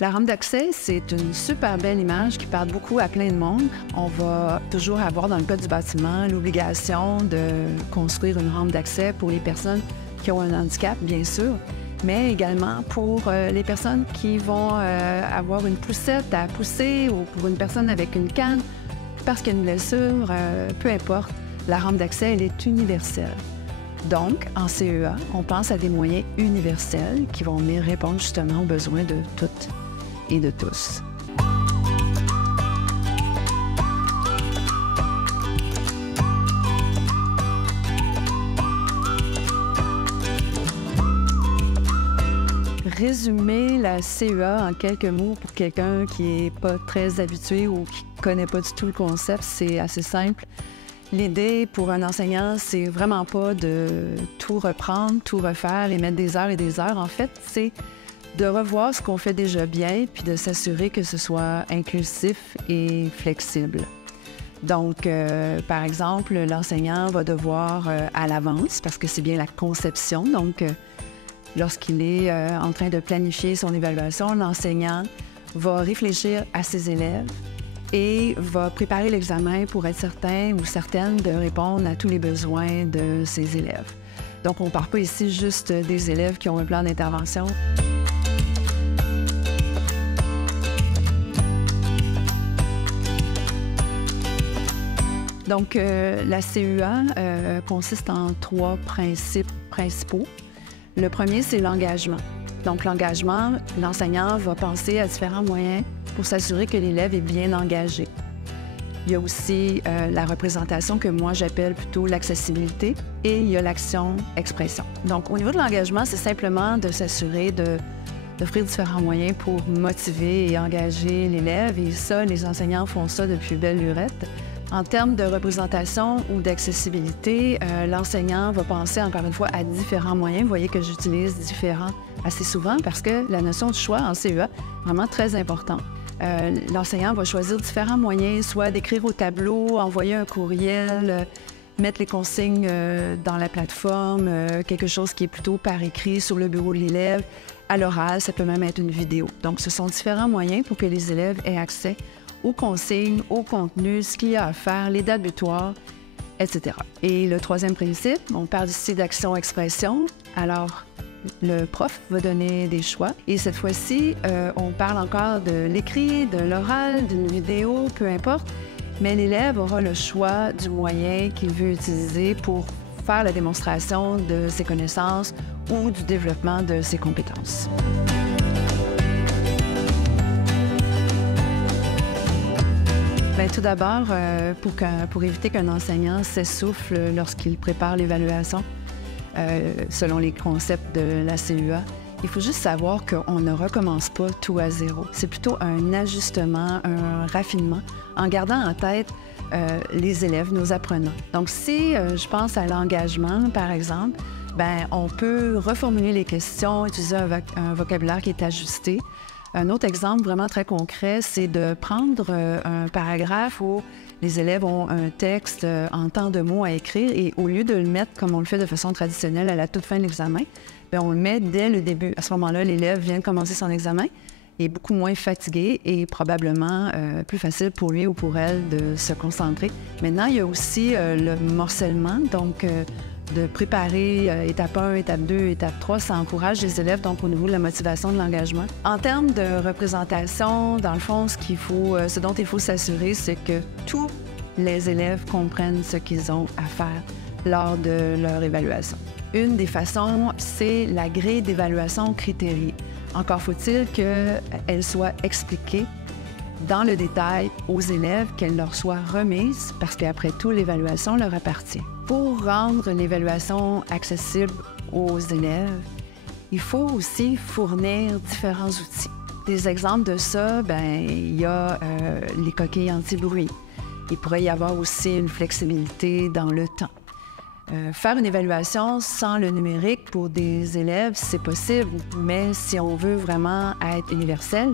La rampe d'accès, c'est une super belle image qui parle beaucoup à plein de monde. On va toujours avoir dans le code du bâtiment l'obligation de construire une rampe d'accès pour les personnes qui ont un handicap, bien sûr, mais également pour les personnes qui vont avoir une poussette à pousser ou pour une personne avec une canne, parce qu'il y a une blessure, peu importe, la rampe d'accès, elle est universelle. Donc, en CEA, on pense à des moyens universels qui vont venir répondre justement aux besoins de toutes et de tous. Résumer la CEA en quelques mots pour quelqu'un qui n'est pas très habitué ou qui ne connaît pas du tout le concept, c'est assez simple. L'idée pour un enseignant, c'est vraiment pas de tout reprendre, tout refaire et mettre des heures et des heures. En fait, c'est de revoir ce qu'on fait déjà bien puis de s'assurer que ce soit inclusif et flexible. Donc, par exemple, l'enseignant va devoir à l'avance, parce que c'est bien la conception, donc lorsqu'il est en train de planifier son évaluation, l'enseignant va réfléchir à ses élèves et va préparer l'examen pour être certain ou certaine de répondre à tous les besoins de ses élèves. Donc, on ne part pas ici juste des élèves qui ont un plan d'intervention. Donc, la CEA consiste en 3 principes principaux. Le premier, c'est l'engagement. Donc, l'engagement, l'enseignant va penser à différents moyens pour s'assurer que l'élève est bien engagé. Il y a aussi la représentation que moi j'appelle plutôt l'accessibilité et il y a l'action-expression. Donc, au niveau de l'engagement, c'est simplement de s'assurer d'offrir différents moyens pour motiver et engager l'élève. Et ça, les enseignants font ça depuis belle lurette. En termes de représentation ou d'accessibilité, l'enseignant va penser encore une fois à différents moyens. Vous voyez que j'utilise différents assez souvent parce que la notion de choix en CEA est vraiment très importante. L'enseignant va choisir différents moyens, soit d'écrire au tableau, envoyer un courriel, mettre les consignes dans la plateforme, quelque chose qui est plutôt par écrit sur le bureau de l'élève. À l'oral, ça peut même être une vidéo. Donc, ce sont différents moyens pour que les élèves aient accès aux consignes, au contenu, ce qu'il y a à faire, les dates butoirs, etc. Et le troisième principe, on parle ici d'action-expression. Alors, le prof va donner des choix. Et cette fois-ci, on parle encore de l'écrit, de l'oral, d'une vidéo, peu importe. Mais l'élève aura le choix du moyen qu'il veut utiliser pour faire la démonstration de ses connaissances ou du développement de ses compétences. Bien, tout d'abord, pour éviter qu'un enseignant s'essouffle lorsqu'il prépare l'évaluation, selon les concepts de la CEA, il faut juste savoir qu'on ne recommence pas tout à zéro. C'est plutôt un ajustement, un raffinement, en gardant en tête les élèves, nos apprenants. Donc, si je pense à l'engagement, par exemple, bien, on peut reformuler les questions, utiliser un vocabulaire qui est ajusté. Un autre exemple vraiment très concret, c'est de prendre un paragraphe où les élèves ont un texte en tant de mots à écrire et au lieu de le mettre comme on le fait de façon traditionnelle à la toute fin de l'examen, bien, on le met dès le début. À ce moment-là, l'élève vient de commencer son examen, il est beaucoup moins fatigué et probablement plus facile pour lui ou pour elle de se concentrer. Maintenant, il y a aussi le morcellement, donc de préparer étape 1, étape 2, étape 3, ça encourage les élèves donc au niveau de la motivation, de l'engagement. En termes de représentation, dans le fond, ce dont il faut s'assurer, c'est que tous les élèves comprennent ce qu'ils ont à faire lors de leur évaluation. Une des façons, c'est la grille d'évaluation critériée. Encore faut-il qu'elle soit expliquée dans le détail aux élèves, qu'elle leur soit remise, parce qu'après tout, l'évaluation leur appartient. Pour rendre l'évaluation accessible aux élèves, il faut aussi fournir différents outils. Des exemples de ça, bien, il y a les coquilles anti-bruit. Il pourrait y avoir aussi une flexibilité dans le temps. Faire une évaluation sans le numérique pour des élèves, c'est possible, mais si on veut vraiment être universel,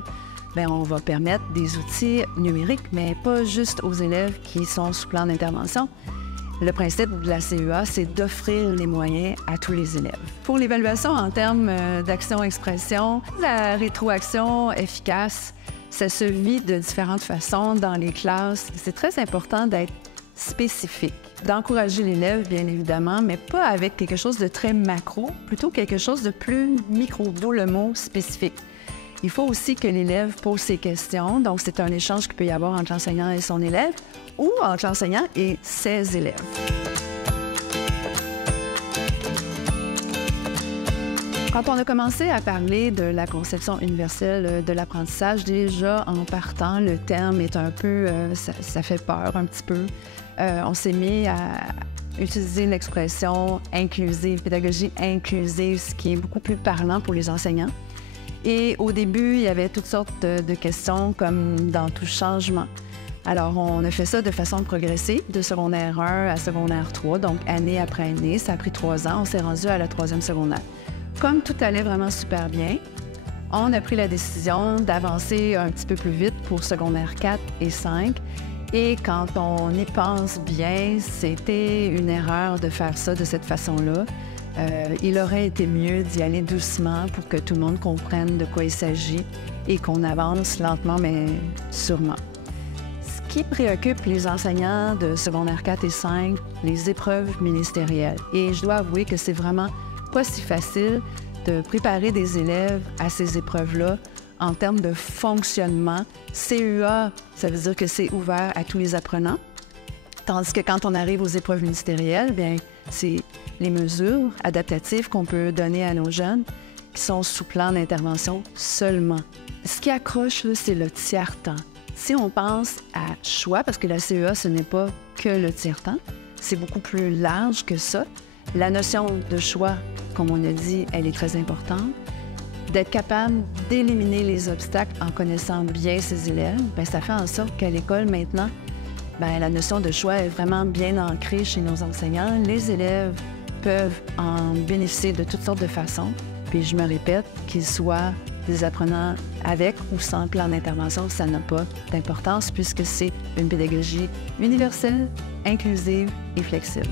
bien, on va permettre des outils numériques, mais pas juste aux élèves qui sont sous plan d'intervention, Le principe de la CEA, c'est d'offrir les moyens à tous les élèves. Pour l'évaluation en termes d'action-expression, la rétroaction efficace, ça se vit de différentes façons dans les classes. C'est très important d'être spécifique, d'encourager l'élève, bien évidemment, mais pas avec quelque chose de très macro, plutôt quelque chose de plus micro, d'où le mot spécifique. Il faut aussi que l'élève pose ses questions, donc c'est un échange qu'il peut y avoir entre l'enseignant et son élève ou entre l'enseignant et ses élèves. Quand on a commencé à parler de la conception universelle de l'apprentissage, déjà en partant, le terme est un peu, ça fait peur un petit peu. On s'est mis à utiliser l'expression inclusive, pédagogie inclusive, ce qui est beaucoup plus parlant pour les enseignants. Et au début, il y avait toutes sortes de questions comme dans tout changement. Alors, on a fait ça de façon progressive, de secondaire 1 à secondaire 3, donc année après année. Ça a pris 3 ans, on s'est rendu à la 3e secondaire. Comme tout allait vraiment super bien, on a pris la décision d'avancer un petit peu plus vite pour secondaire 4 et 5. Et quand on y pense bien, c'était une erreur de faire ça de cette façon-là. Il aurait été mieux d'y aller doucement pour que tout le monde comprenne de quoi il s'agit et qu'on avance lentement mais sûrement. Ce qui préoccupe les enseignants de secondaire 4 et 5, les épreuves ministérielles. Et je dois avouer que c'est vraiment pas si facile de préparer des élèves à ces épreuves-là en termes de fonctionnement. CEA, ça veut dire que c'est ouvert à tous les apprenants. Tandis que quand on arrive aux épreuves ministérielles, bien, c'est les mesures adaptatives qu'on peut donner à nos jeunes qui sont sous plan d'intervention seulement. Ce qui accroche, c'est le tiers-temps. Si on pense à choix, parce que la CEA, ce n'est pas que le tiers-temps, c'est beaucoup plus large que ça. La notion de choix, comme on a dit, elle est très importante. D'être capable d'éliminer les obstacles en connaissant bien ses élèves, bien, ça fait en sorte qu'à l'école, maintenant, bien, la notion de choix est vraiment bien ancrée chez nos enseignants. Les élèves peuvent en bénéficier de toutes sortes de façons. Puis je me répète, qu'ils soient des apprenants avec ou sans plan d'intervention, ça n'a pas d'importance puisque c'est une pédagogie universelle, inclusive et flexible.